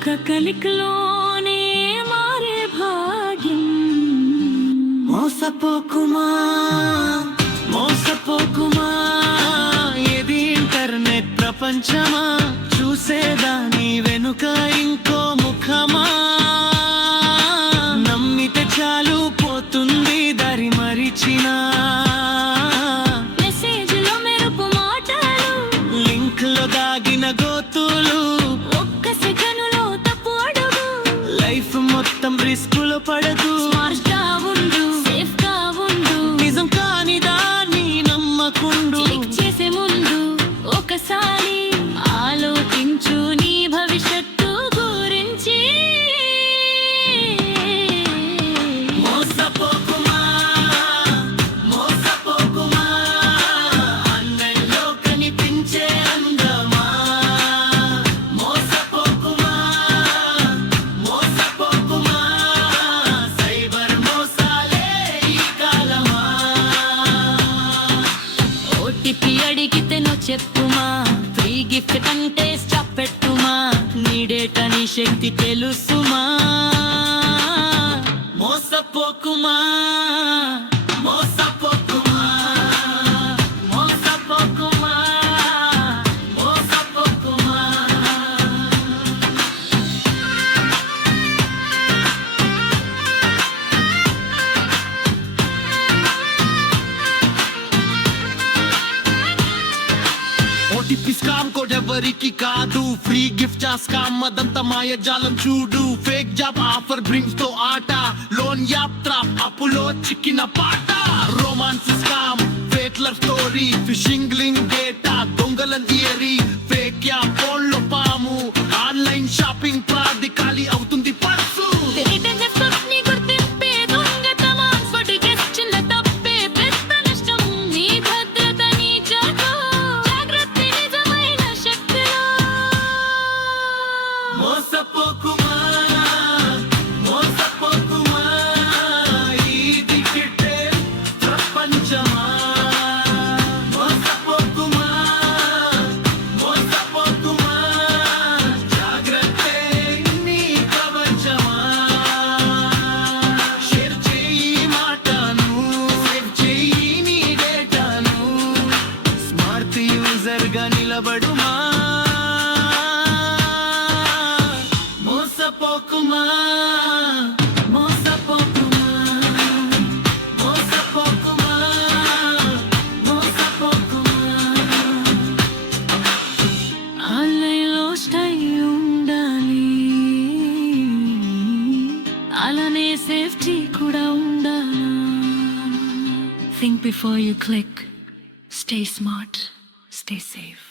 ఒక్క కలికలోనే మారే భాగ్యం. మోసపోకుమా మోసపోకుమా, ఇది ఇంటర్నెట్ ప్రపంచమా, చూసేదాని వెనుక ఇంకో ముఖమా. నమ్మితే చాలు పోతుంది దారి మరిచినా, మెసేజ్లో మెరుపు మాటలు, లింక్లో దాగిన గోతులు, ఒక్క సెకనులో తప్పు అడుగు, లైఫ్ మొత్తం రిస్కులో పడదు. స్మార్ట్ గా ఉండు, సేఫ్ గా ఉండు, నిజం కాని దాన్ని నమ్మకుండు. క్లిక్ చేసే ముందు ఒకసారి ఆలోచించు నీ భవిష్యత్తు గురించి. మోసపోకుమా మోసపోకుమా, అన్నంలో కనిపించే అందమా. మోసపోకుమా మోసపోకుమా, సైబర్ మోసాలే ఈ కాలమా. ఓటీపీ అడిగితే నువ్వు చెప్పుమా, ఫ్రీ గిఫ్ట్ కంటే స్టాప్ పెట్టుమా, నీ డేటా నీ శక్తి తెలుసుమా. మోసపోకుమా మోసపోకుమా మోసపోకుమా మోసపోకుమా. ఓటీపీ స్కామ్ కోడెవరికి కాదు, ఫ్రీ గిఫ్ట్ ఆ స్కామ్ అదంతా మాయజాలం చూడు. ఫేక్ జాబ్ ఆఫర్ డ్రీమ్స్ తో ఆట, లోన్ యాప్ ట్రాప్ అప్పులో చిక్కిన పాట. Romance scam, fake love story, fishing link data, దొంగల థియరీ, ఫేక్ యాప్ ఫోన్ లో పాము, ఆన్లైన్ షాపింగ్ ప్రాది ఖాళీ అవుతుంది పర్సు. మోసపోకుమా మోసపోకుమా, ఈ డిజిటల్ ప్రపంచమా. మోసపోకుమా మోసపోకుమా, జాగ్రత్తే నీ కవచమా. షేర్ చేయి మాటను, సేవ్ చేయి నీ డేటాను, స్మార్ట్ యూజర్ గా నిలబడుమా. మోసపోకుమా మోసపోకుమా మోసపోకుమా మోసపోకుమా. ఆన్లైన్లో స్టై ఉండాలి, అలానే సేఫ్టీ కూడా ఉండాలి. Think before you click, stay smart, stay safe.